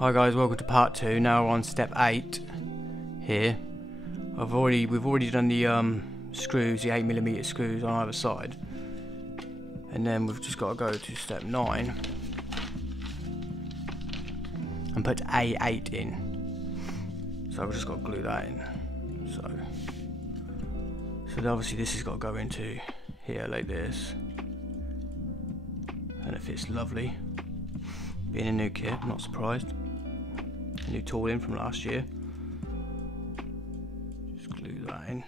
Hi guys, welcome to part 2. Now we're on step 8 here. We've already done the screws, the 8mm screws on either side, and then we've just got to go to step 9 and put A8 in. So we've just got to glue that in. So obviously this has got to go into here like this, and it fits lovely. Being a new kit, I'm not surprised. New tooling from last year. Just glue that in.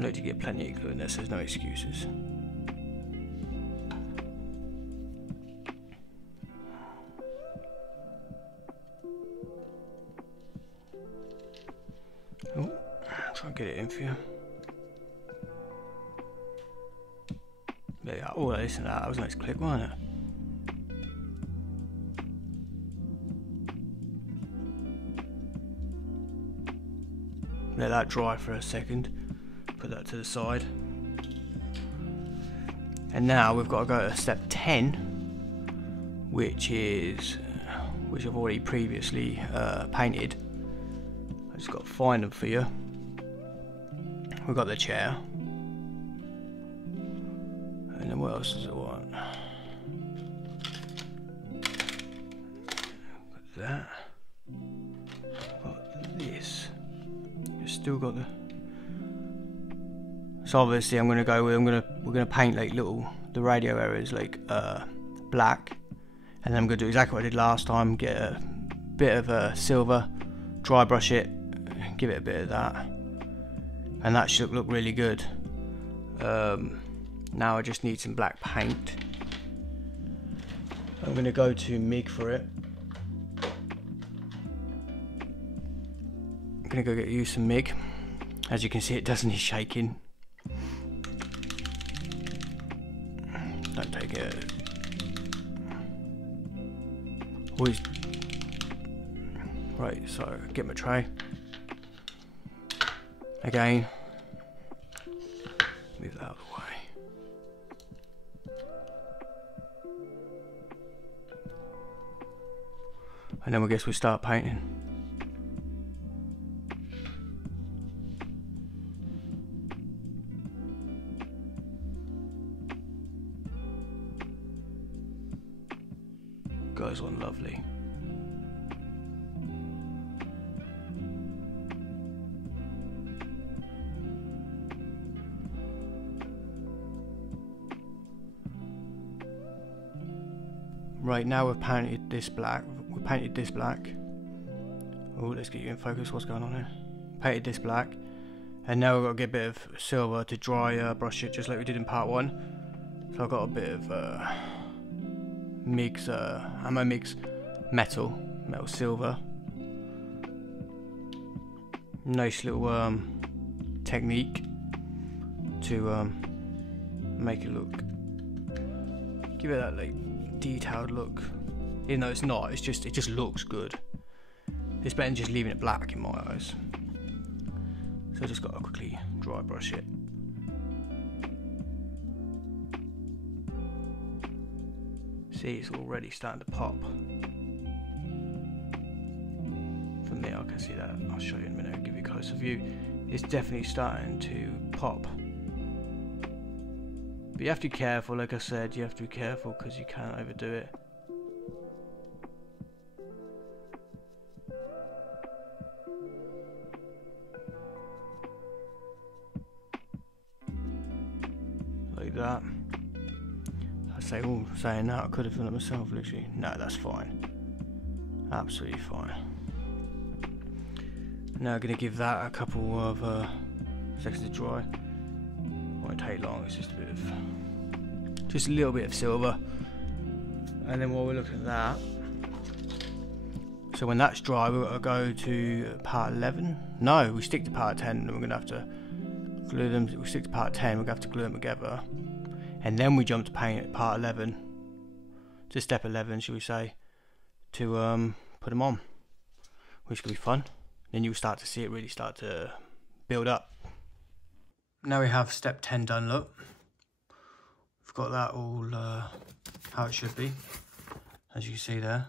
Look, to get plenty of glue in this, there's no excuses. Oh, try and get it in for you. There you are. Oh, listen to that. That was a nice click, wasn't it? Let that dry for a second. Put that to the side. And now we've got to go to step 10, which I've already previously painted. I just got to find them for you. We've got the chair. And then what else does it want? Got that. Got this. You've still got the. So obviously we're gonna paint like the radio areas like black, and then I'm gonna do exactly what I did last time. Get a bit of silver, dry brush it, give it a bit of that, and that should look really good. Now I just need some black paint. I'm going to go to MIG for it. I'm going to go get you some MIG. As you can see, it does need shaking. Don't take it. Always. Right, so get my tray. Again. Move that out of the way. And then I guess we start painting. Goes on lovely. Right, now we've painted this black. Oh, let's get you in focus. What's going on here? Painted this black, and now we've got to get a bit of silver to dry brush it, just like we did in part 1. So I've got a bit of ammo mix metal silver. Nice little technique to make it look, give it that like detailed look, even though it's not. It just looks good. It's better than just leaving it black in my eyes. So I just got to quickly dry brush it. See, it's already starting to pop. For me, I can see that. I'll show you in a minute. I'll give you a closer view. It's definitely starting to pop. But you have to be careful, like I said, you have to be careful because you can't overdo it. Like that. Saying that, I could have done it myself, literally. No, that's fine. Absolutely fine. Now I'm going to give that a couple of seconds to dry. Won't take long, it's just a little bit of silver. And then while we're looking at that, so when that's dry, we've got to go to part 11. No, we stick to part 10, and we're going to have to glue them. We stick to part 10, we're going to have to glue them together. And then we jump to paint at part 11, to step 11, shall we say, to put them on, which could be fun. Then you'll start to see it really start to build up. Now we have step 10 done, look. We've got that all how it should be, as you can see there.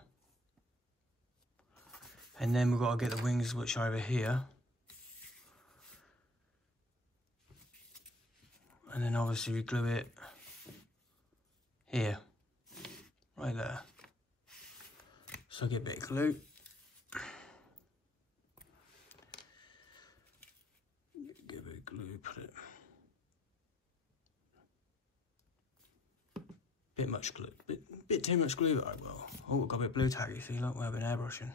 And then we've got to get the wings which are over here. And then obviously we glue it here, right there. So get a bit of glue. Get a bit of glue, put it. Bit much glue, bit too much glue, I will. Oh, we've got a bit of blue tack, you see, like we've been airbrushing.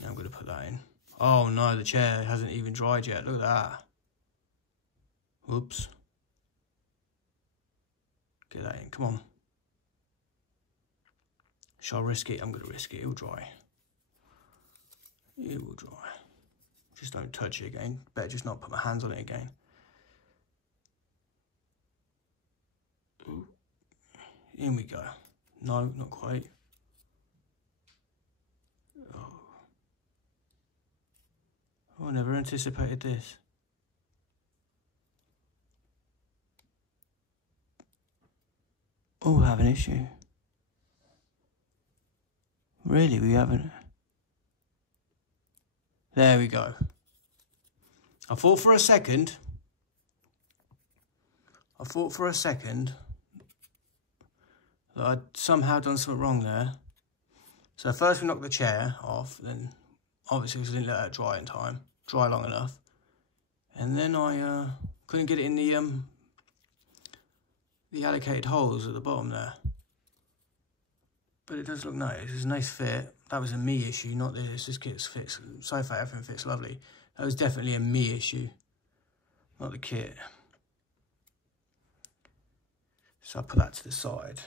Now I'm going to put that in. Oh no, the chair hasn't even dried yet, look at that. Whoops. Get that in, come on. Shall I risk it? I'm going to risk it, it'll dry. It will dry. Just don't touch it again. Better just not put my hands on it again. Ooh. In we go. No, not quite. Oh, I never anticipated this. Oh, we have an issue. Really, we haven't. There we go. I thought for a second that I'd somehow done something wrong there. So first we knocked the chair off, then obviously because I didn't let that dry long enough. And then I couldn't get it in the allocated holes at the bottom there. But it does look nice, it's a nice fit. That was a me issue, not this. This kit's fits, so far everything fits lovely. That was definitely a me issue, not the kit. So I put that to the side.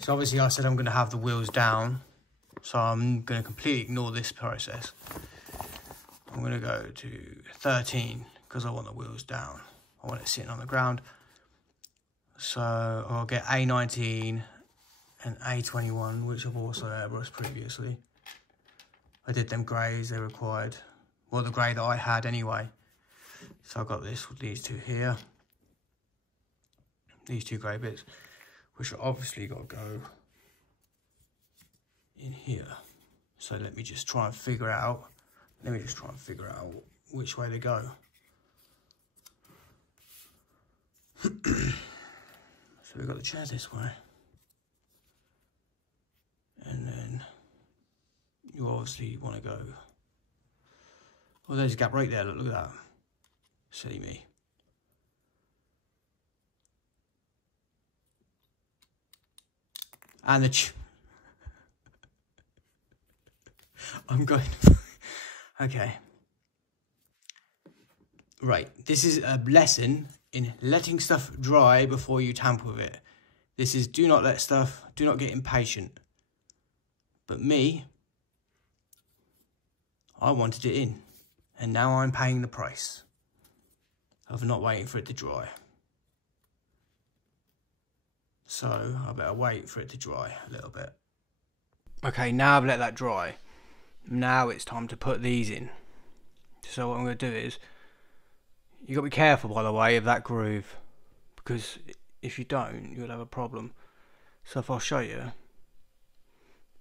So obviously I said I'm going to have the wheels down, so I'm going to completely ignore this process. I'm going to go to 13 because I want the wheels down. I want it sitting on the ground. So I'll get A19 and A21, which I've also airbrushed previously. I did them greys, they required, well, the grey that I had anyway. So I got this with these two here. These two grey bits, which are obviously got to go in here. So let me just try and figure out, which way they go. So we've got the chair this way. And then you obviously want to go, well, there's a gap right there, look at that. Silly me. And I'm going okay. Right, this is a lesson in letting stuff dry before you tamper with it. This is do not get impatient. But me, I wanted it in, and now I'm paying the price of not waiting for it to dry. So I better wait for it to dry a little bit. Okay, now I've let that dry. Now it's time to put these in. So what I'm going to do is, you got to be careful, by the way, of that groove, because if you don't, you'll have a problem. So if I'll show you,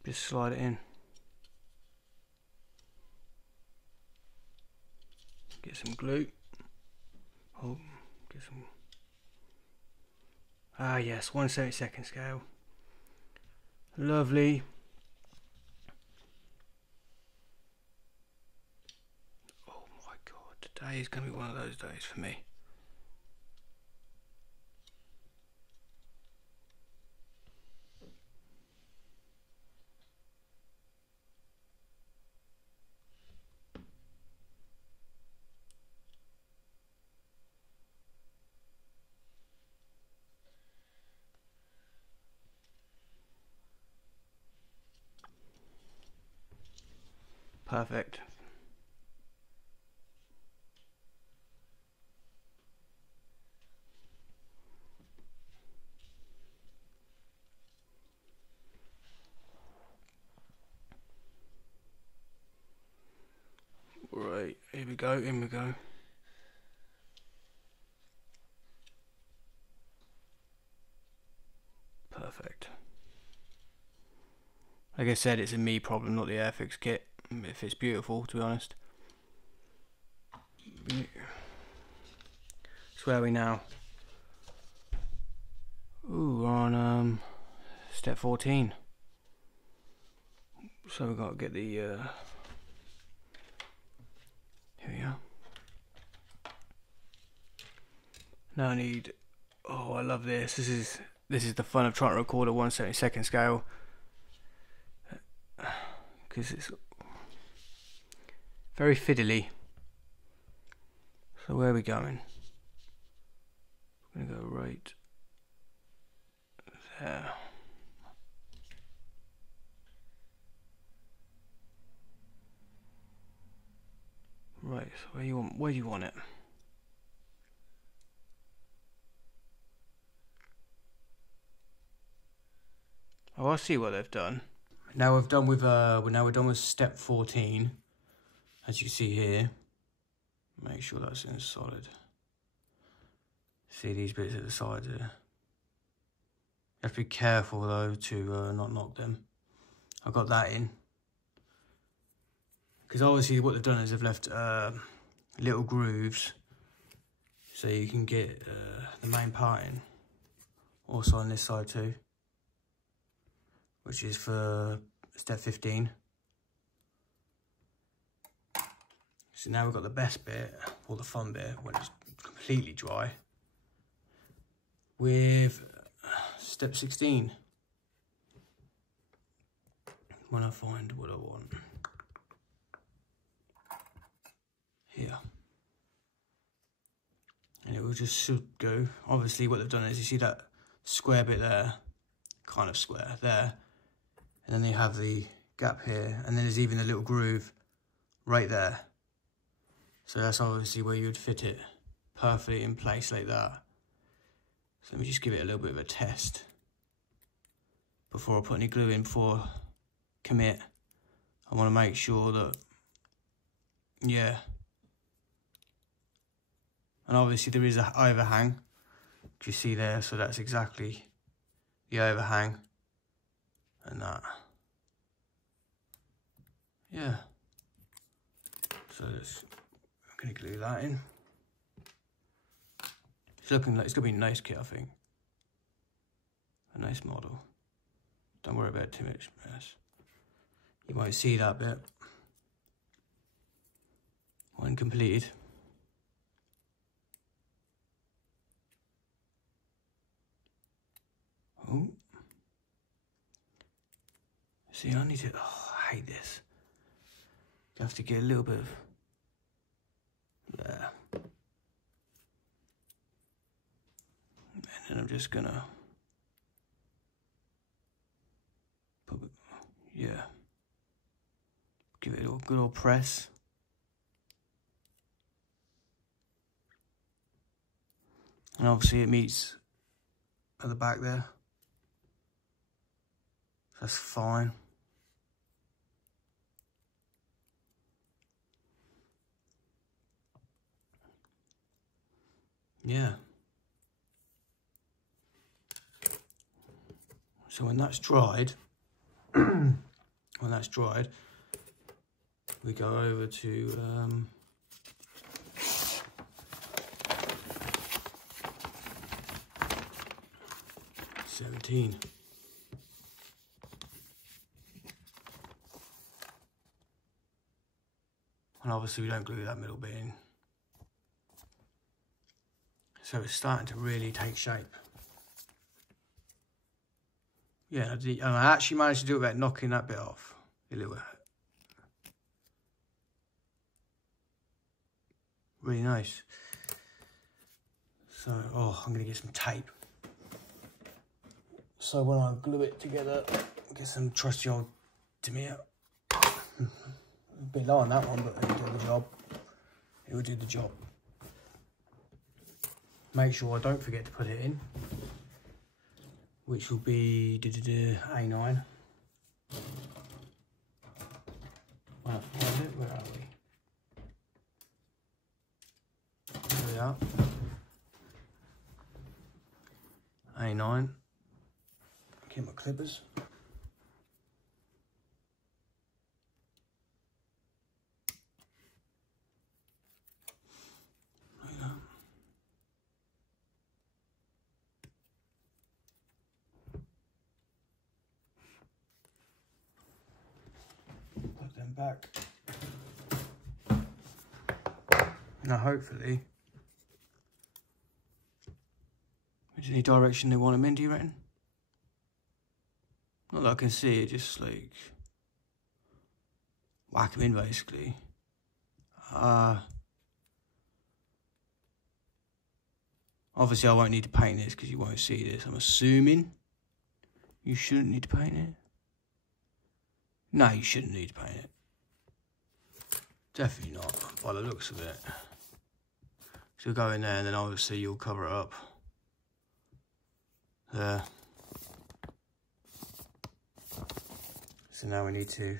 just slide it in. Get some glue. Oh, get some. Ah yes, 1/72 scale. Lovely. Oh my god, today is going to be one of those days for me. Perfect. Right, here we go, in we go. Like I said, it's a me problem, not the AIRFIX kit. It fits beautiful, to be honest. So where are we now? Ooh, we're on step 14. So we've got to get the here we are. Now I need, oh, I love this. This is the fun of trying to record a 1/72 scale, because it's very fiddly. So where are we going? I'm gonna go right there. Right, so where do you want it? Oh, I see what they've done. Now we're done with step 14, as you see here. Make sure that's in solid. See these bits at the side there. You have to be careful though to not knock them. I got that in. Because obviously what they've done is they've left little grooves so you can get the main part in. Also on this side too, which is for step 15. So now we've got the best bit, or the fun bit, when it's completely dry, with step 16. When I find what I want. Here. And it will just should go. Obviously what they've done is, you see that square bit there, kind of square there, and then they have the gap here, and then there's even a little groove right there. So that's obviously where you would fit it perfectly in place like that. So let me just give it a little bit of a test before I put any glue in, before I commit. I want to make sure that, yeah. And obviously there is an overhang, you see there, so that's exactly the overhang and that. Yeah. So I'm going to glue that in. It's looking like it's going to be a nice kit, I think. A nice model. Don't worry about too much mess. You might see that bit when completed. Oh. See, I need to, oh, I hate this. You have to get a little bit of there. And then I'm just gonna put, yeah, give it a good old press. And obviously it meets at the back there. That's fine. Yeah. So when that's dried, we go over to 17. And obviously we don't glue that middle bit in. So it's starting to really take shape. Yeah, and I actually managed to do it without knocking that bit off. A little bit. Really nice. So, oh, I'm gonna get some tape. So when I glue it together, get some trusty old Demir. A bit low on that one, but it'll do the job. It will do the job. Make sure I don't forget to put it in, which will be A9. Well, where are we? There we are. A9. Get my clippers. it back. Now hopefully, is there any direction they want them in, do you reckon? Not that I can see it, just like whack them in basically. Obviously I won't need to paint this because you won't see this. I'm assuming you shouldn't need to paint it. No, you shouldn't need to paint it. Definitely not, by the looks of it. So we'll go in there and then obviously you'll cover it up. There. So now we need to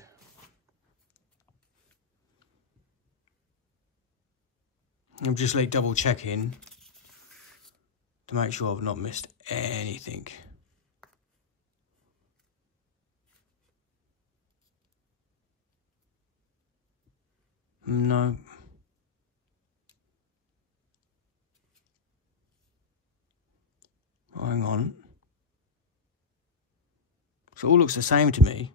I'm just like double checking to make sure I've not missed anything. No. Hang on. So it all looks the same to me.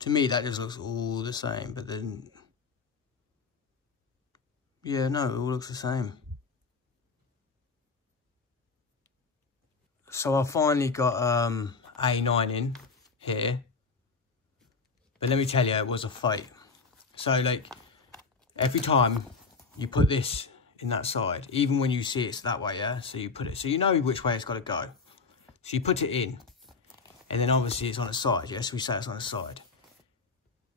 To me, that just looks all the same, but then... yeah, no, it all looks the same. So I finally got A9 in here. But let me tell you, it was a fight. So, like, every time you put this in that side, even when you see it's that way, yeah? So you put it, so you know which way it's got to go. So you put it in, and then obviously it's on the side, yeah? So we say it's on the side.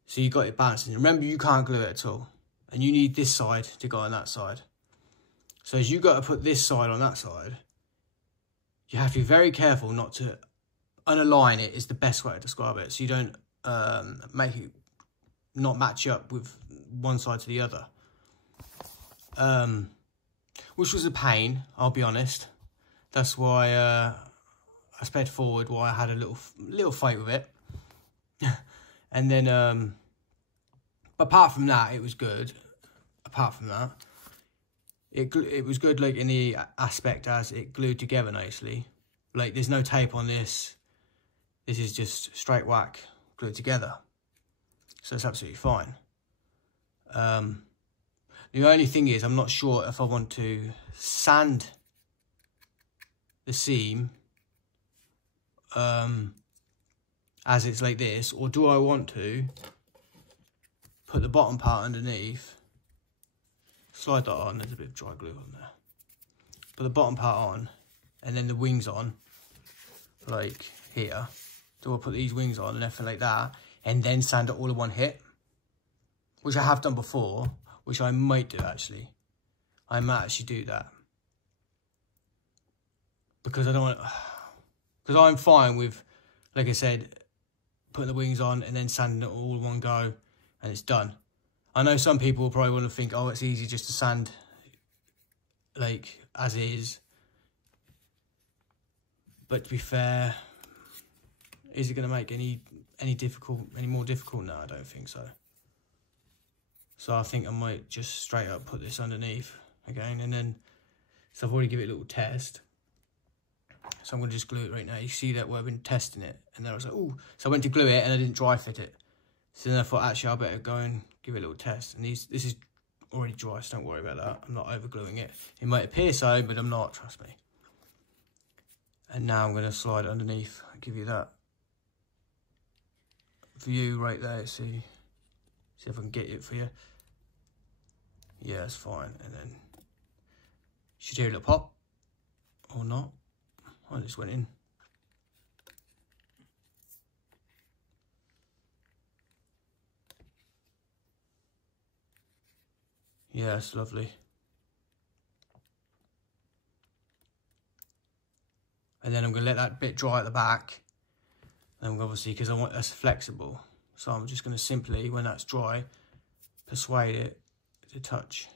So you got it balancing. Remember, you can't glue it at all. And you need this side to go on that side. So as you got to put this side on that side, you have to be very careful not to unalign it is the best way to describe it. So you don't make it not match up with one side to the other. Which was a pain, I'll be honest. That's why I sped forward, why I had a little fight with it. And then, but apart from that, it was good. Apart from that, it was good, like, in the aspect as it glued together nicely. Like, there's no tape on this. This is just straight whack, glued together. So it's absolutely fine. The only thing is, I'm not sure if I want to sand the seam as it's like this, or do I want to put the bottom part underneath, slide that on, there's a bit of dry glue on there, put the bottom part on, and then the wings on, like here. Do I put these wings on and everything like that, and then sand it all in one hit? Which I have done before, which I might do actually. I might actually do that. Because I don't want, because I'm fine with, like I said, putting the wings on and then sanding it all in one go, and it's done. I know some people probably want to think, oh, it's easy just to sand like as is. But to be fair, is it going to make any more difficult? No, I don't think so. So I think I might just straight up put this underneath again, and then, so I've already given it a little test. So I'm going to just glue it right now. You see that where I've been testing it, and then I was like, ooh. So I went to glue it and I didn't dry fit it. So then I thought, actually, I better go and give it a little test. And this is already dry, so don't worry about that. I'm not over gluing it. It might appear so, but I'm not, trust me. And now I'm going to slide it underneath. I'll give you that view right there. See if I can get it for you. Yeah, it's fine. And then you should hear a little pop, or not. I just went in. Yeah, it's lovely. And then I'm going to let that bit dry at the back. And obviously, because I want that's flexible. So I'm just going to simply, when that's dry, persuade it to touch.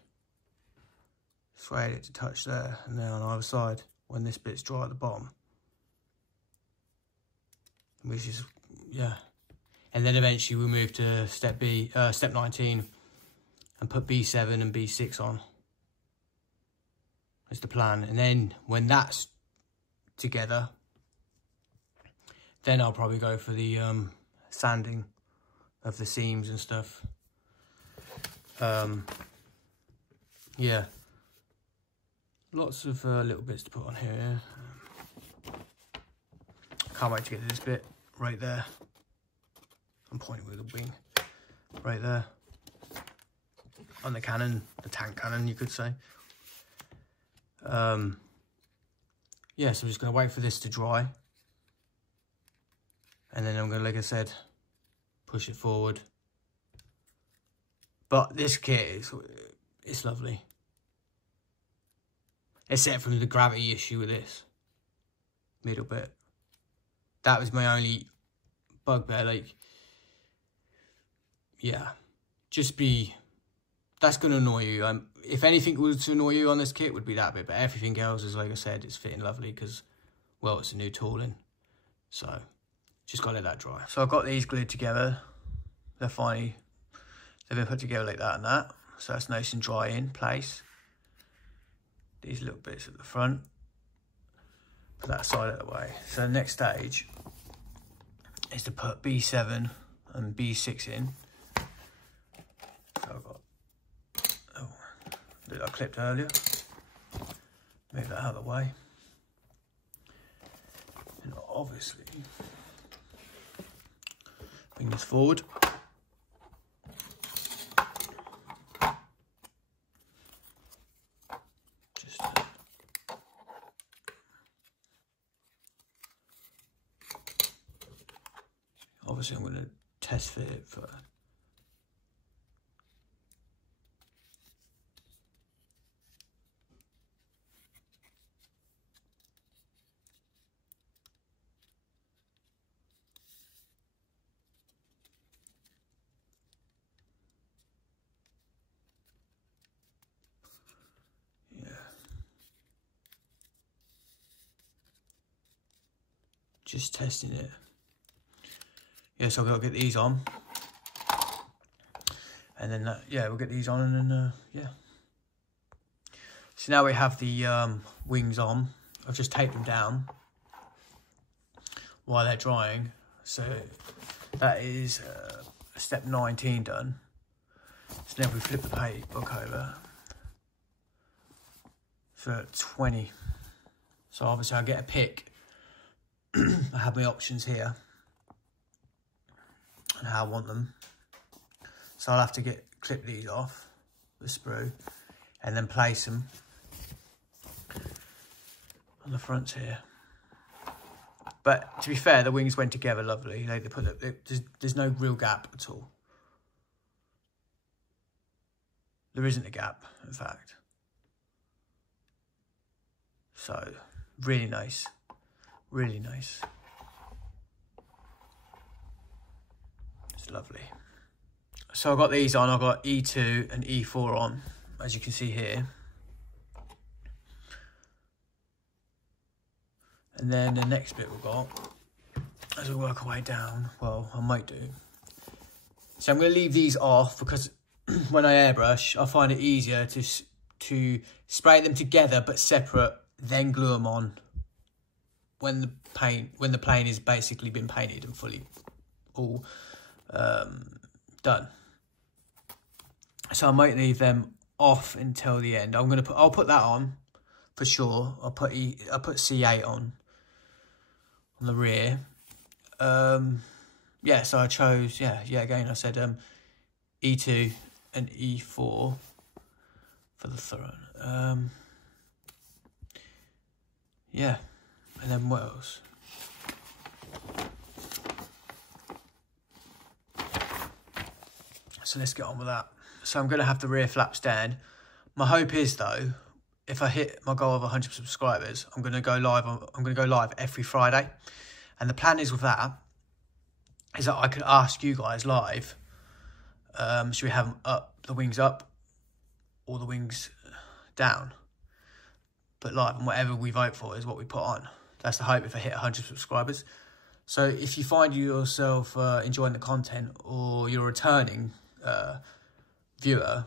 Persuade it to touch there, and then on either side, when this bit's dry at the bottom. Which is, yeah. And then eventually we'll move to step 19, and put B7 and B6 on. That's the plan. And then when that's together, then I'll probably go for the sanding of the seams and stuff. Yeah, lots of little bits to put on here. Yeah? Can't wait to get to this bit right there. I'm pointing with the wing right there on the cannon, the tank cannon, you could say. Yeah, so I'm just going to wait for this to dry, and then I'm going to, like I said, push it forward. But this kit is, it's lovely, except from the gravity issue with this middle bit. That was my only bugbear. Like, yeah, just be, that's going to annoy you. If anything was to annoy you on this kit, it would be that bit. But everything else is, like I said, it's fitting lovely because, well, it's a new tooling. So, just got to let that dry. So I've got these glued together. They're finally, they've been put together like that and that. So that's nice and dry in place. These little bits at the front. Put that side of the way. So the next stage is to put B7 and B6 in. So I've got, oh, that I clipped earlier. Move that out of the way. And obviously, bring this forward. Obviously, I'm going to test fit it for. Yeah. Just testing it. Yeah, so I've got to get these on, and then yeah, we'll get these on, and then yeah. So now we have the wings on. I've just taped them down while they're drying. So that is step 19 done. So now we flip the book over for 20. So obviously I'll get a pick. I have my options here and how I want them. So I'll have to clip these off the sprue and then place them on the fronts here. But to be fair, the wings went together lovely. They put there's no real gap at all. There isn't a gap, in fact. So really nice, really nice. It's lovely. So I've got these on. I've got E2 and E4 on, as you can see here. And then the next bit we've got, as we work our way down, well, I might do. So I'm going to leave these off because when I airbrush, I find it easier to spray them together but separate, then glue them on when the plane is basically been painted and fully all done. So I might leave them off until the end. I'll put that on for sure. I'll put C8 on the rear. Yeah, so I chose, again I said E2 and E4 for the throne. Yeah, and then what else? So let's get on with that. So I'm going to have the rear flaps down. My hope is though, if I hit my goal of 100 subscribers, I'm going to go live every Friday. And the plan is with that is that I could ask you guys live, should we have them up, the wings up or the wings down? But live, and whatever we vote for is what we put on. That's the hope if I hit 100 subscribers. So if you find yourself enjoying the content or you're a returning viewer,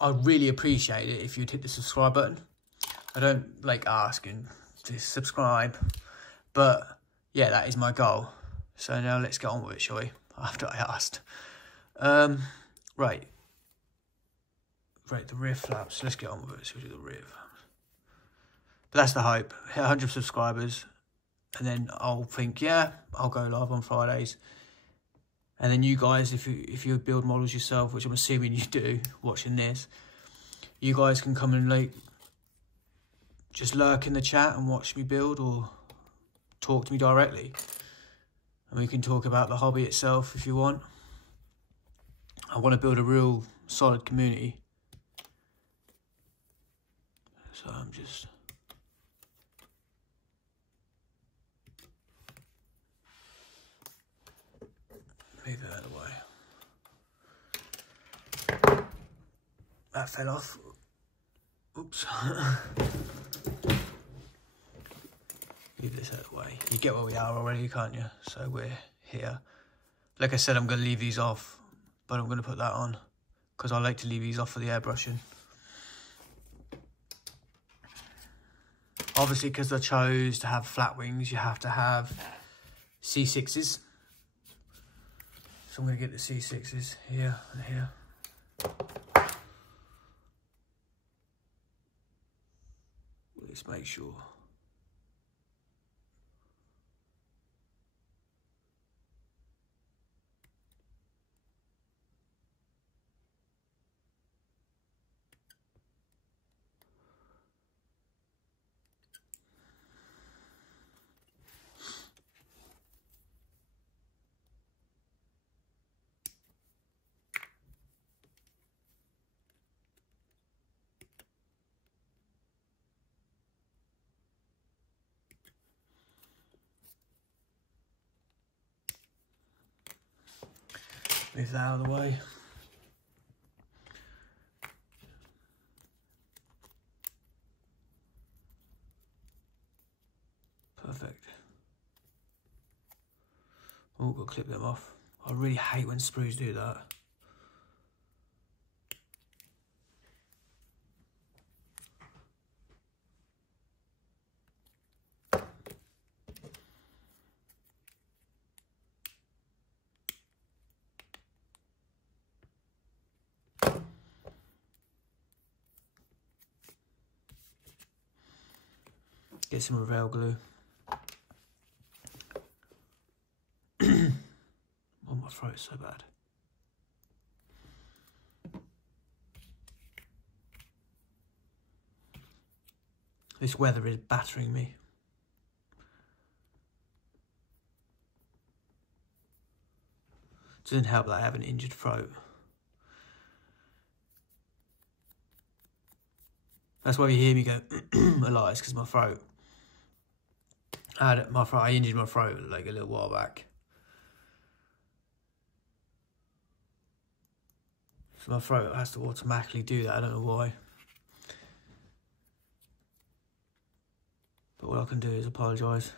I'd really appreciate it if you'd hit the subscribe button. I don't like asking to subscribe, but yeah, that is my goal. So now let's get on with it, shall we? after I asked. Right, the rear flaps. Let's get on with it. So we do the rear flaps. But that's the hope. Hit 100 subscribers, and then I'll think, yeah, I'll go live on Fridays. And then you guys, if you build models yourself, which I'm assuming you do, watching this, you guys can come and like just lurk in the chat and watch me build, or talk to me directly, and we can talk about the hobby itself if you want. I want to build a real solid community, so I'm just move it out of the way. That fell off. Oops. Leave this out of the way. You get where we are already, can't you? So we're here. Like I said, I'm going to leave these off, but I'm going to put that on because I like to leave these off for the airbrushing. Obviously, because I chose to have flat wings, you have to have C6s. So I'm going to get the C6s here and here. Let's make sure. Move that out of the way. Perfect. Oh, got to clip them off. I really hate when sprues do that. Get some Revell glue. Oh, my throat is so bad. This weather is battering me. Doesn't help that I have an injured throat. That's why you hear me go a lot, it's because my throat. I injured my throat like a little while back. So my throat has to automatically do that, I don't know why. But all I can do is apologise.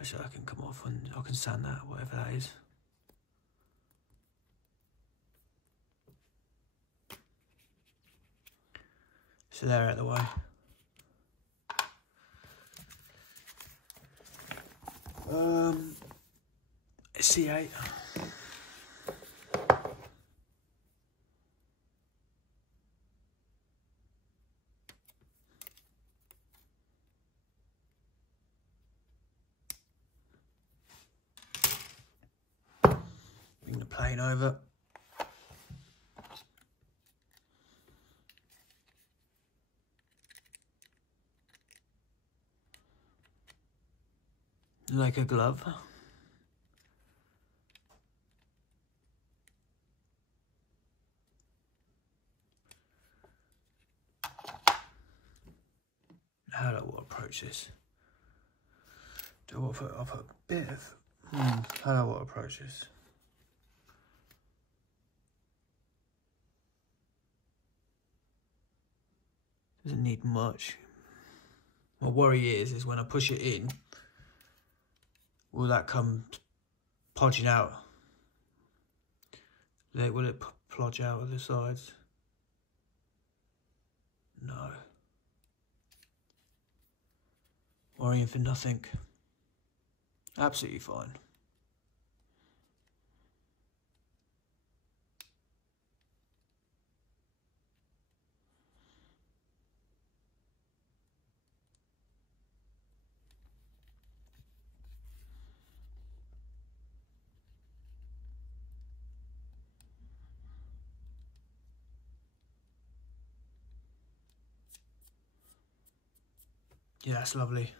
Actually, I can come off and I can sand that, whatever that is. So they're out of the way. C8. Bring the plane over. Like a glove. How do I approach this? I'll put a bit of... how do I approach this? Doesn't need much. My worry is when I push it in, will that come podging out? Will it plodge out of the sides? No. Worrying for nothing. Absolutely fine. Yeah, that's lovely.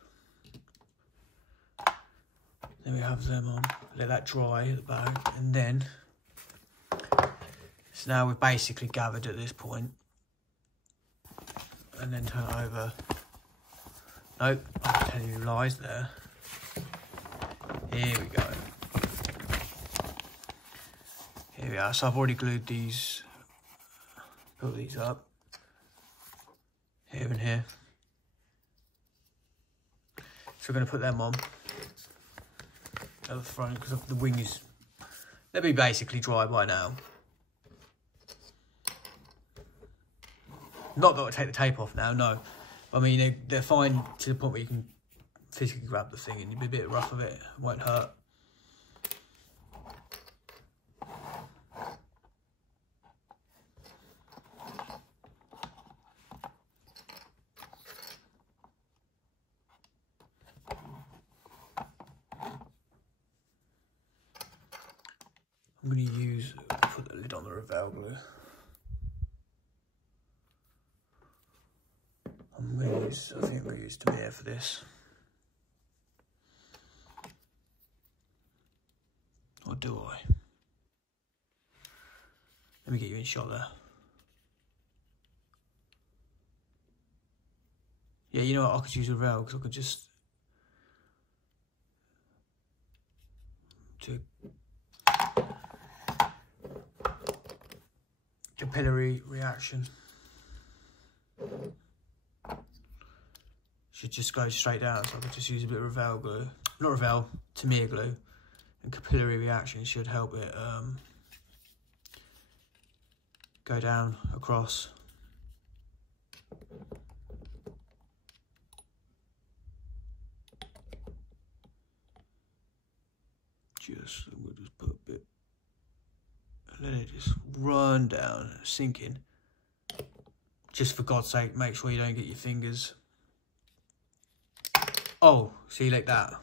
Then we have them on, let that dry at the back, and then, so now we've basically gathered at this point, and then turn it over. Nope, I'm telling you lies there. Here we go. Here we are, so I've already glued these, put these up, here and here. So we're going to put them on at the front because the wing is, they'll be basically dry by now. Not that I'll take the tape off now, no. I mean, they're fine to the point where you can physically grab the thing and you'll be a bit rough of it, won't hurt. I'm going to put the lid on the Revell glue. I think I'm going to use Tamiya for this. Or do I? Let me get you in shot there. Yeah, you know what, I could use Revell because I could just do capillary reaction. Should just go straight down, so I could just use a bit of Revell glue. Not Revell, Tamiya glue. And capillary reaction should help it go down across. We'll just put a bit, and let it just run down, sink in. Just for God's sake, make sure you don't get your fingers. Oh, see, like that.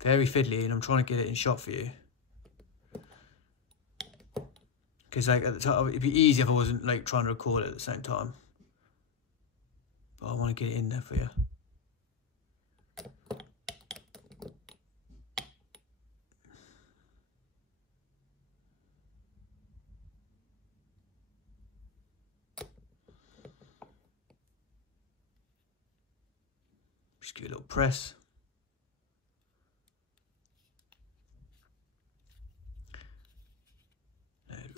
Very fiddly, and I'm trying to get it in shot for you. Because like at the time, it'd be easy if I wasn't like trying to record it at the same time. But I want to get it in there for you. Just give it a little press.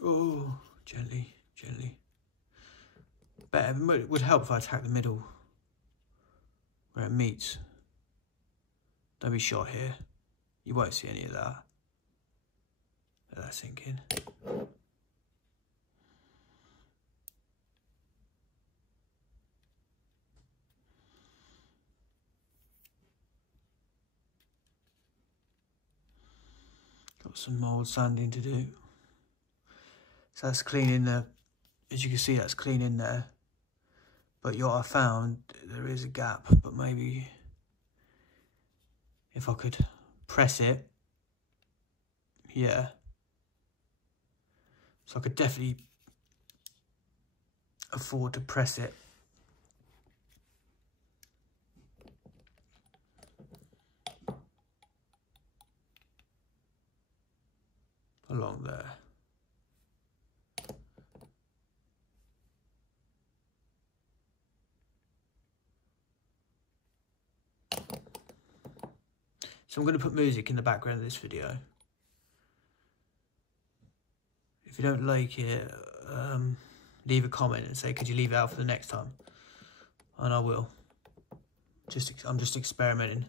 Oh, gently, gently. Better, it would help if I attack the middle where it meets. Don't be shot here. You won't see any of that. Let that sink in. Got some mould sanding to do. So that's clean in there. As you can see, that's clean in there. But what I found, there is a gap, but maybe if I could press it, yeah. So I could definitely afford to press it. Along there. So I'm going to put music in the background of this video. If you don't like it, leave a comment and say, could you leave it out for the next time? And I will. I'm just experimenting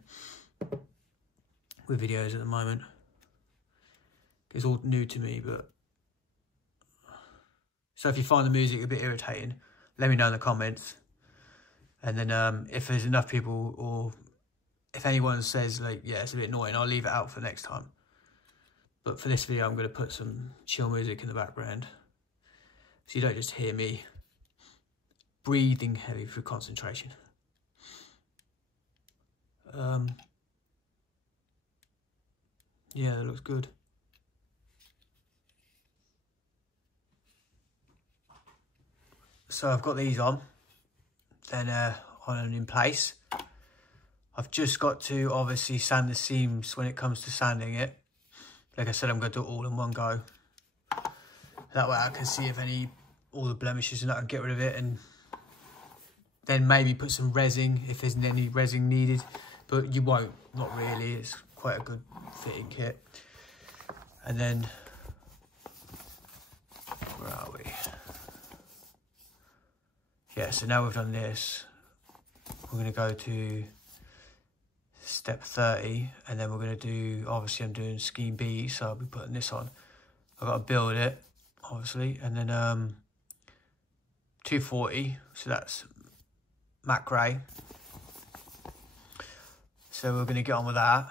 with videos at the moment. It's all new to me, but... So if you find the music a bit irritating, let me know in the comments. And then if there's enough people, or if anyone says like, yeah, it's a bit annoying, I'll leave it out for next time. But for this video, I'm going to put some chill music in the background, so you don't just hear me breathing heavy through concentration. Yeah, that looks good. So I've got these on, then on and in place. I've just got to obviously sand the seams when it comes to sanding it. Like I said, I'm going to do it all in one go. That way I can see if all the blemishes and I can get rid of it, and then maybe put some resin if there's any resin needed. But you won't, not really. It's quite a good fitting kit. And then, where are we? Yeah, so now we've done this, we're going to go to step 30, and then we're going to do, obviously I'm doing scheme B, so I'll be putting this on. I've got to build it, obviously, and then 240, so that's matte grey. So we're going to get on with that.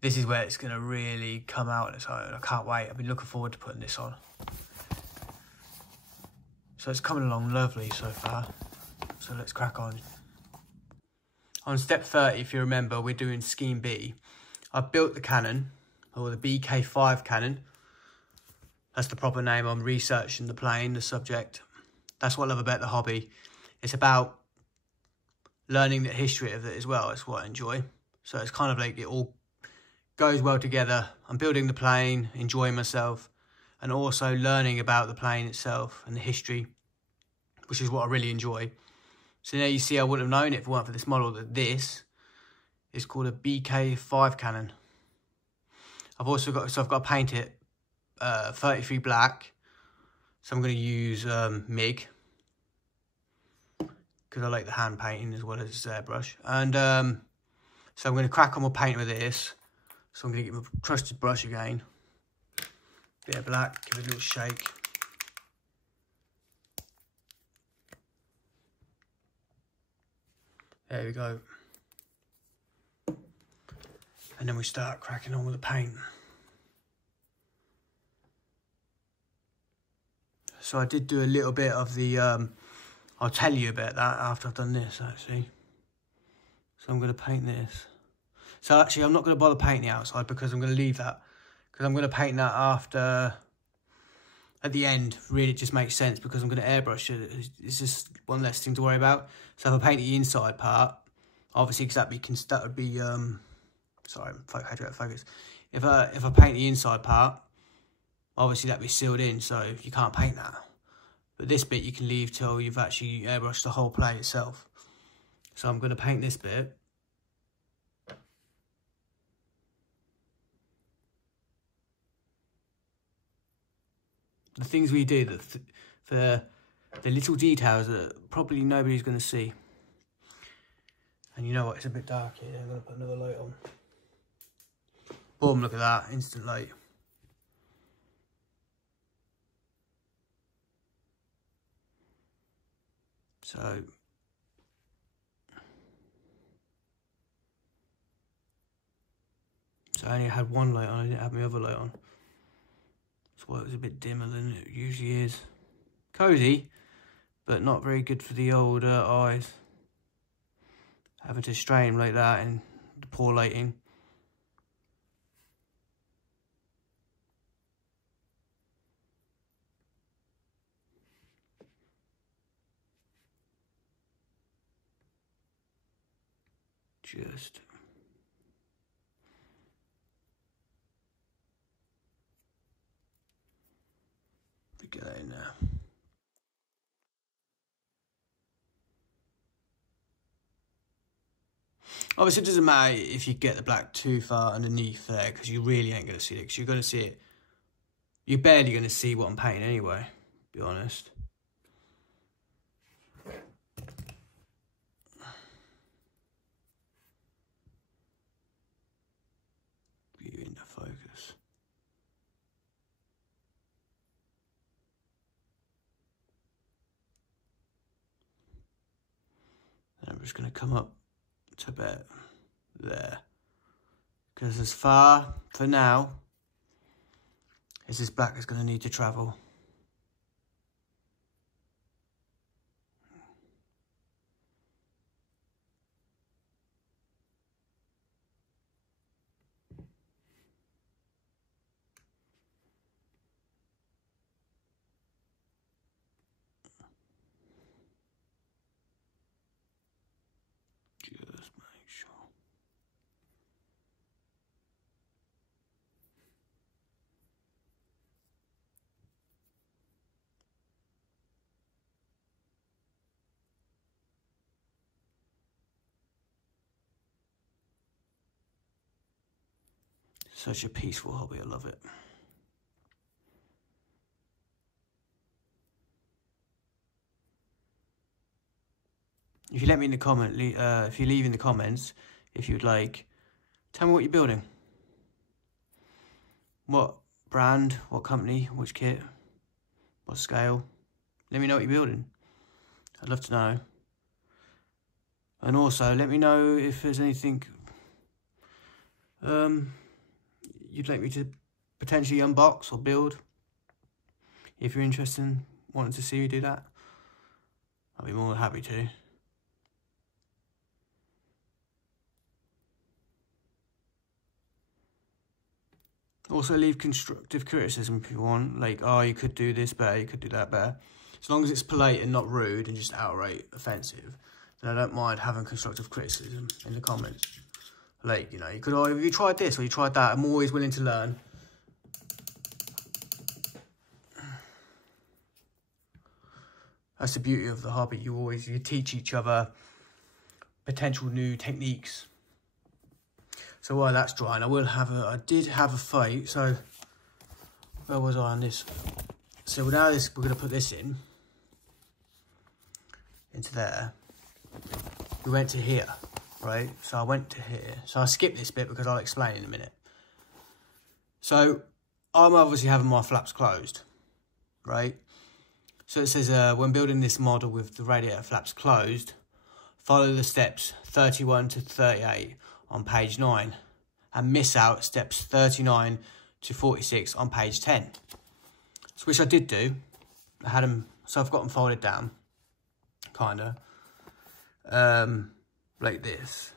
This is where it's going to really come out on its own. I can't wait. I've been looking forward to putting this on. So it's coming along lovely so far. So let's crack on. On step 30, if you remember, we're doing scheme B. I've built the cannon, or the BK5 cannon. That's the proper name. I'm researching the plane, the subject. That's what I love about the hobby. It's about learning the history of it as well. It's what I enjoy. So it's kind of like it all goes well together. I'm building the plane, enjoying myself, and also learning about the plane itself and the history, which is what I really enjoy. So now you see, I wouldn't have known it if it weren't for this model, that this is called a BK5 cannon. I've also got, so I've got to paint it 33 black. So I'm going to use MIG, because I like the hand painting as well as airbrush. And so I'm going to crack on with painting with this. So I'm going to get my trusted brush again. Bit of black, give it a little shake. There we go. And then we start cracking on with the paint. So I did do a little bit of the, I'll tell you about that after I've done this actually. So I'm going to paint this. So actually I'm not going to bother painting the outside, because I'm going to leave that. Because I'm going to paint that after, at the end. Really, it just makes sense, because I'm going to airbrush it. It's just one less thing to worry about. So if I paint the inside part, obviously, because that would be sorry, how do I focus? If I paint the inside part, obviously that'd be sealed in, so you can't paint that. But this bit you can leave till you've actually airbrushed the whole plane itself. So I'm going to paint this bit. The things we do for the little details that probably nobody's going to see. And you know what, it's a bit dark here. I'm going to put another light on. Boom, look at that, instant light. So I only had one light on, I didn't have my other light on. That's why it was a bit dimmer than it usually is. Cozy, but not very good for the old eyes. Having to strain like that in the poor lighting. Just get that in there. Obviously, it doesn't matter if you get the black too far underneath there, because you really ain't going to see it, because you're going to see it. You're barely going to see what I'm painting anyway, to be honest. Get you into focus. just going to come up to about there. Because as far, for now, as this black is going to need to travel. Just make sure. Such a peaceful hobby, I love it. If you let me in the comment, if you leave in the comments, if you'd like, tell me what you're building. What brand, what company, which kit, what scale. Let me know what you're building. I'd love to know. And also, let me know if there's anything you'd like me to potentially unbox or build. If you're interested in wanting to see me do that, I'll be more than happy to. Also leave constructive criticism if you want, like, oh, you could do this better, you could do that better. As long as it's polite and not rude and just outright offensive, then I don't mind having constructive criticism in the comments. Like, you know, you could, oh, have you tried this or you tried that? I'm always willing to learn. That's the beauty of the hobby. You teach each other potential new techniques. So while that's drying, I did have a fight. So where was I on this? So now we're going to put this into there. We went to here, right? So I went to here. So I skipped this bit because I'll explain in a minute. So I'm obviously having my flaps closed, right? So it says when building this model with the radiator flaps closed, follow the steps 31 to 38 on page 9 and miss out steps 39 to 46 on page 10. So which I did do. I had them, so I've got them folded down, kind of, like this.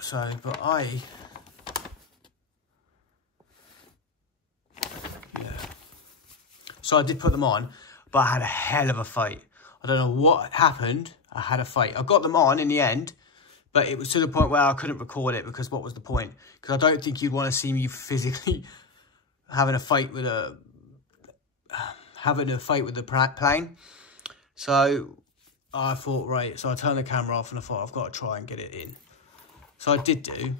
So, but so I did put them on, but I had a hell of a fight. I don't know what happened. I had a fight. I got them on in the end, but it was to the point where I couldn't record it because what was the point? Because I don't think you'd want to see me physically having a fight with the plane. So I thought, right, so I turned the camera off and I thought I've got to try and get it in. So I did do.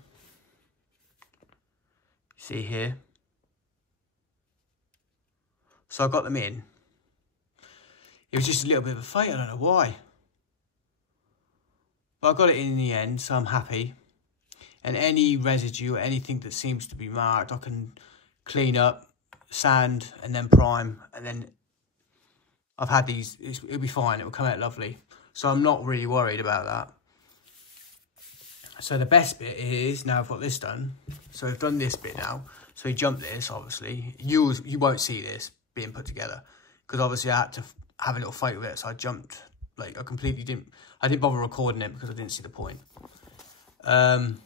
See here. So I got them in. It was just a little bit of a fight, I don't know why. But I got it in the end, so I'm happy. And any residue or anything that seems to be marked, I can clean up, sand, and then prime. And then I've had these, it'll be fine, it'll come out lovely. So I'm not really worried about that. So the best bit is, now I've got this done. So I've done this bit now. So you jump this, obviously. You won't see this being put together. Because obviously I had to have a little fight with it, so I jumped. Like, I didn't bother recording it because I didn't see the point. Because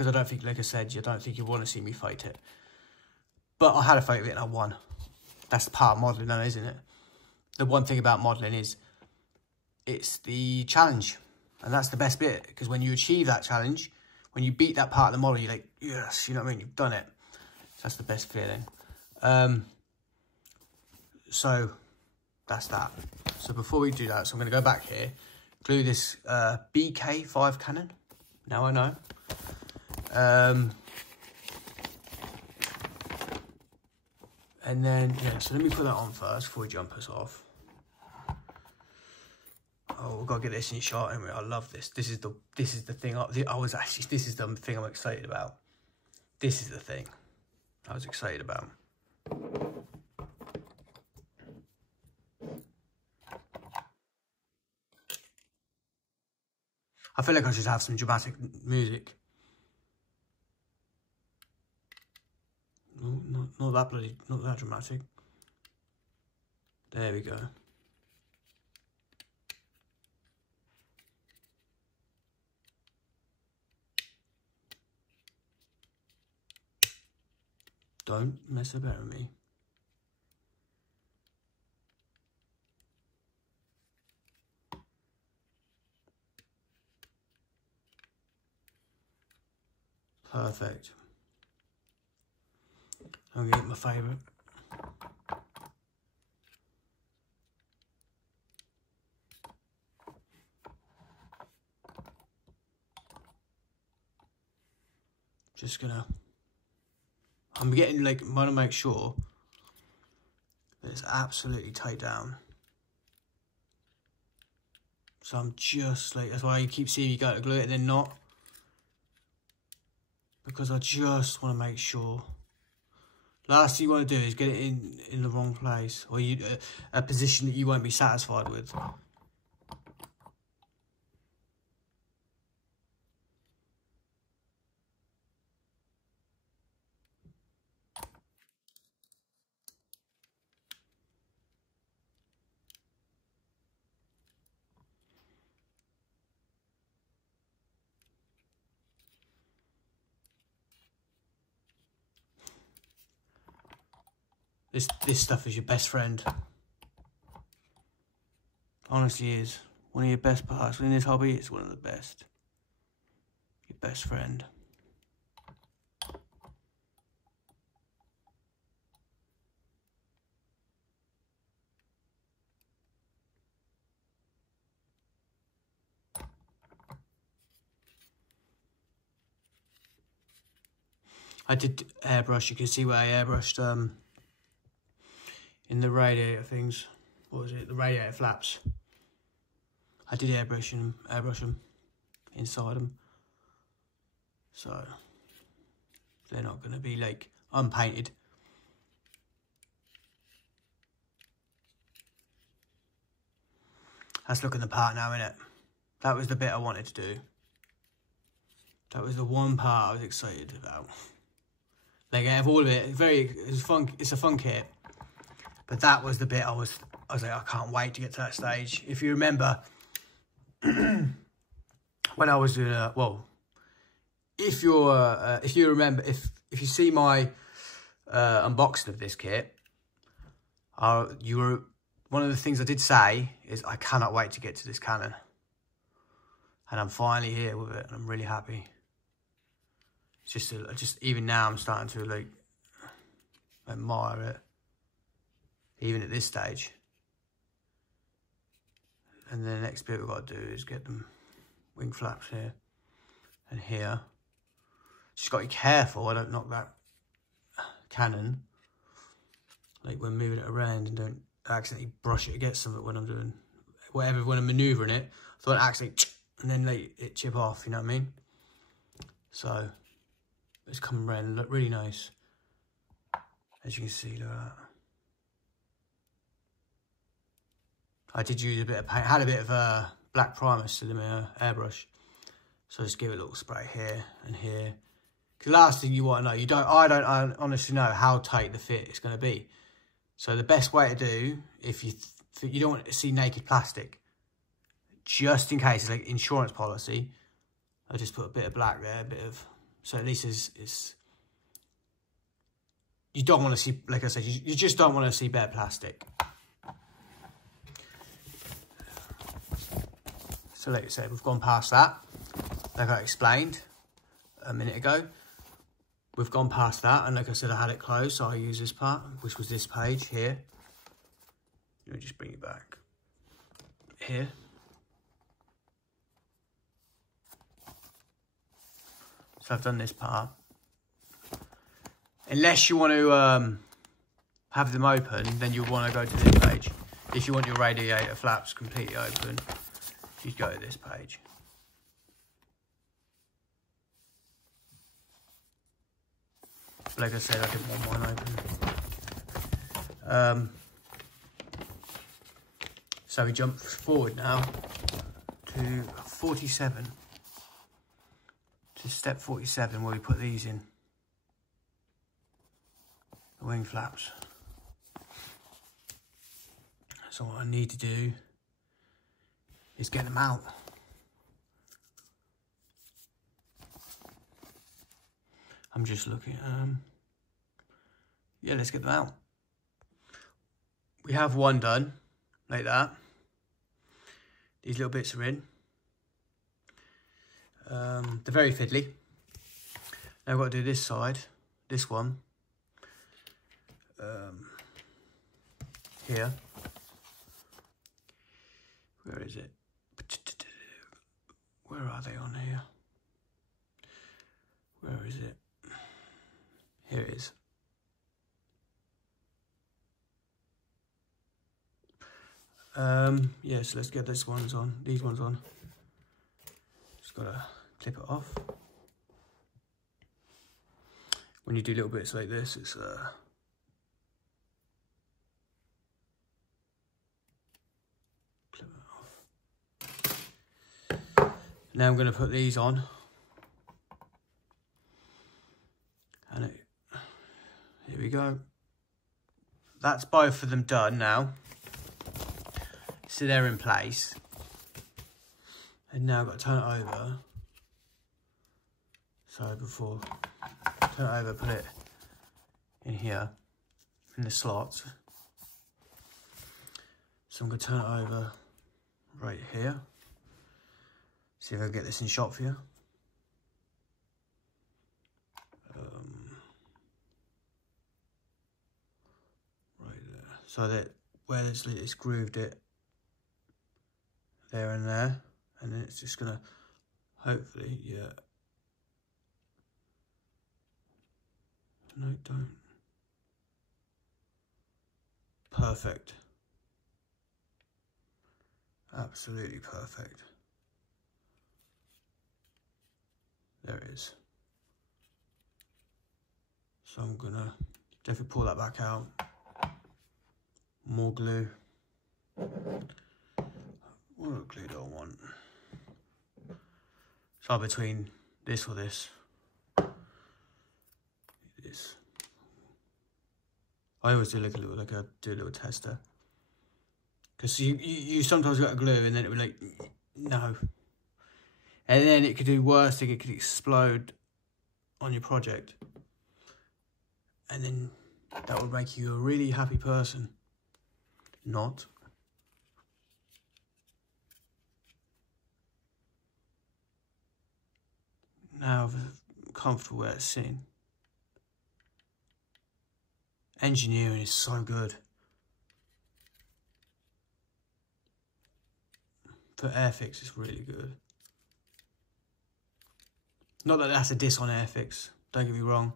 I don't think, like I said, I don't think you want to see me fight it. But I had a fight with it and I won. That's the part of modelling now, isn't it? The one thing about modelling is it's the challenge. And that's the best bit, because when you achieve that challenge, when you beat that part of the model, you're like, yes, you know what I mean? You've done it. So that's the best feeling. So that's that. So before we do that, so I'm going to go back here, glue this BK5 cannon. Now I know. And then, yeah, so let me put that on first before we jump us off. Oh, we've got to get this in shot, haven't we? I love this. This is the thing. This is the thing I'm excited about. This is the thing I was excited about. I feel like I should have some dramatic music. No, not that bloody, not that dramatic. There we go. Don't mess about with me. Perfect. I'm gonna get my favourite. Just gonna, I'm getting like, I want to make sure that it's absolutely tight down. So I'm just like, that's why you keep seeing me go to glue it and then not. Because I just want to make sure. Last thing you want to do is get it in the wrong place, or you a position that you won't be satisfied with. This stuff is your best friend. Honestly is. One of your best parts. In this hobby, it's one of the best. Your best friend. I did airbrush. You can see where I airbrushed in the radiator things. What was it? The radiator flaps. I did airbrush them inside them. So they're not going to be like unpainted. That's looking the part now, innit? That was the bit I wanted to do. That was the one part I was excited about. Like, out of all of it, it's a fun kit. But that was the bit I was like, I can't wait to get to that stage. If you remember, when I was doing if you remember, if you see my unboxing of this kit, one of the things I did say is I cannot wait to get to this cannon, and I'm finally here with it, and I'm really happy. It's just even now I'm starting to like admire it. Even at this stage. And then the next bit we've got to do is get them wing flaps here and here. Just got to be careful I don't knock that cannon, like when moving it around, and don't accidentally brush it against something when I'm doing whatever, when I'm manoeuvring it. So I don't accidentally and then let it chip off, you know what I mean? So it's coming around and look really nice. As you can see, look at that. I did use a bit of paint, had a bit of black primer still in my airbrush. So just give it a little spray here and here. Because the last thing you want to know, I don't honestly know how tight the fit is going to be. So the best way to do, if you don't want to see naked plastic, just in case, it's like insurance policy, I just put a bit of black there, a bit of, so at least it's you don't want to see, like I said, you just don't want to see bare plastic. So like I said, we've gone past that, like I explained a minute ago. We've gone past that, and like I said, I had it closed, so I use this part, which was this page here. Let me just bring it back. Here. So I've done this part. Unless you want to have them open, then you'll want to go to this page. If you want your radiator flaps completely open, you go to this page. Like I said, I didn't want mine open. So we jump forward now to 47, to step 47 where we put these in, the wing flaps. So what I need to do is get them out. I'm just looking, yeah, let's get them out. We have one done, like that. These little bits are in. They're very fiddly. Now I've got to do this side, this one. Here. Where is it? Where are they on here? Where is it? Here it is. Yeah, so let's get these ones on. Just gotta clip it off. When you do little bits like this, it's clip it off. Now I'm gonna put these on. And here we go. That's both of them done now. So they're in place. And now I've got to turn it over. So before, turn it over, put it in here, in the slots. So I'm going to turn it over right here. See if I can get this in shot for you. Right there. So that where it's grooved it, there and there, and then it's just gonna hopefully, yeah. No, don't. Perfect. Absolutely perfect. There it is. So I'm gonna definitely pull that back out. More glue. What glue do I want? So between this or this. This. I always do like a little tester. Because you sometimes got a glue and then it would like, no. And then it could do worse, it could explode on your project. And then that would make you a really happy person. Not. Now I'm comfortable where it's sitting. Engineering is so good. For AIRFIX, it's really good. Not that that's a diss on AIRFIX, don't get me wrong.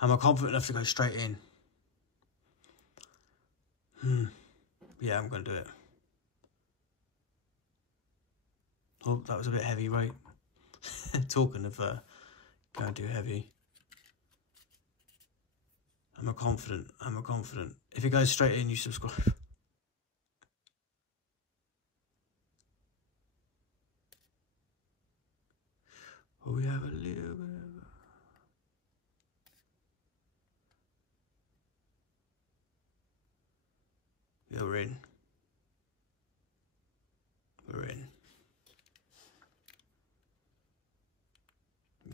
Am I confident enough to go straight in? Yeah, I'm going to do it. Oh, that was a bit heavy, right? Talking of going too heavy. I'm confident. If it goes straight in, you subscribe. Oh, we have a little bit of... Yeah, we're in. We're in.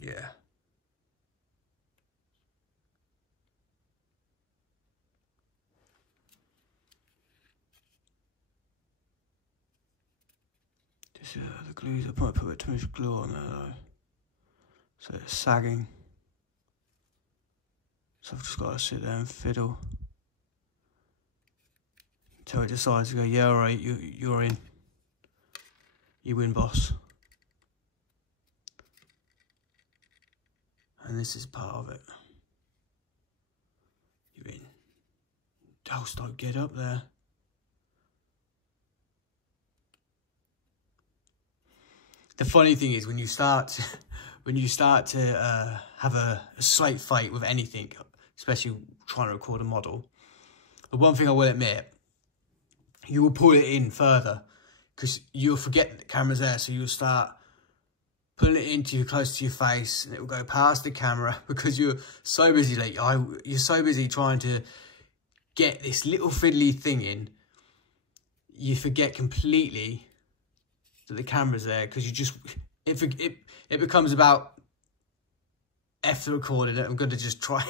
Yeah. This the glues, I might put too much glue on there though. So it's sagging. So I've just got to sit there and fiddle. Until it decides to go, yeah, alright, you're in. You win, boss. And this is part of it. You're in. Oh, start, get up there. The funny thing is when you start to have a slight fight with anything, especially trying to record a model. The one thing I will admit, you will pull it in further because you'll forget that the camera's there, so you'll start pulling it into close to your face, and it will go past the camera because you're so busy. Like you're so busy trying to get this little fiddly thing in, you forget completely that the camera's there because you just it becomes about F the recording. I'm going to just try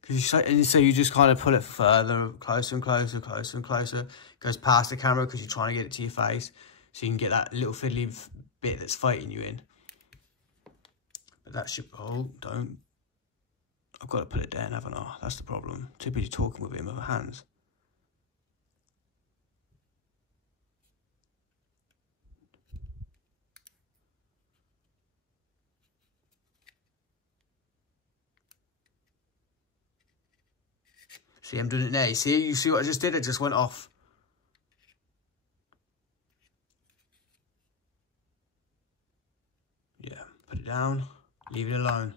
because so you just kind of pull it further, closer and closer, closer and closer. It goes past the camera because you're trying to get it to your face, so you can get that little fiddly bit that's fighting you in. But that should, oh, don't, I've got to put it down, haven't I? That's the problem. Too busy talking with it in my hands. See, I'm doing it now. You see what I just did? It just went off. Yeah, put it down, leave it alone.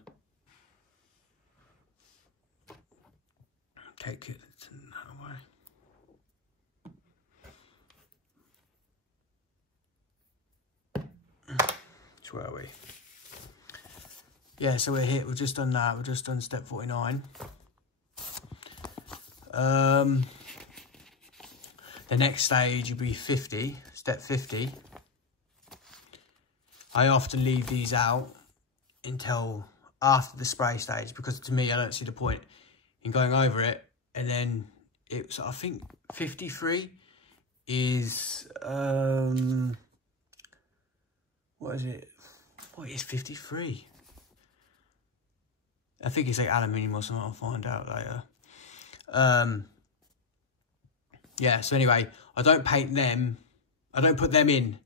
Take it that way. So where are we? Yeah, so we're here. We've just done that. We've just done step 49. The next stage will be 50, step 50. I often leave these out until after the spray stage because to me, I don't see the point in going over it. And then it's, I think 53 is, what is it? What is 53? I think it's like aluminium or something. I'll find out later. Yeah, so anyway, I don't paint them. I don't put them in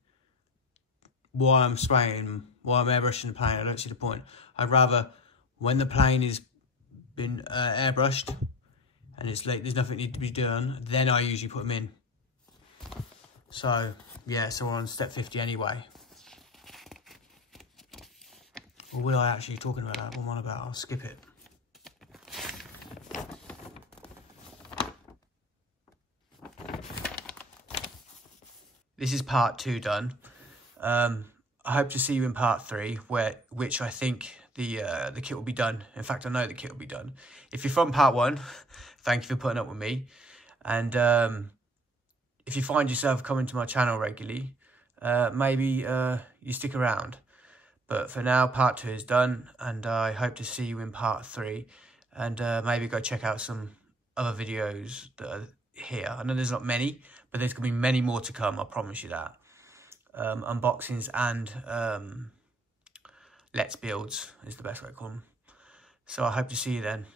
while I'm spraying, while I'm airbrushing the plane. I don't see the point. I'd rather, when the plane has been airbrushed and it's like there's nothing need to be done, then I usually put them in. So, yeah, so we're on step 50 anyway. Or will I actually be talking about that? What am I on about? I'll skip it. This is part 2 done. I hope to see you in part 3, which I think the kit will be done. In fact, I know the kit will be done. If you're from part 1, thank you for putting up with me. And if you find yourself coming to my channel regularly, maybe you stick around. But for now, part 2 is done, and I hope to see you in part 3. And maybe go check out some other videos that are here. I know there's not many, but there's going to be many more to come, I promise you that. Unboxings and Let's Builds is the best way to call them. So I hope to see you then.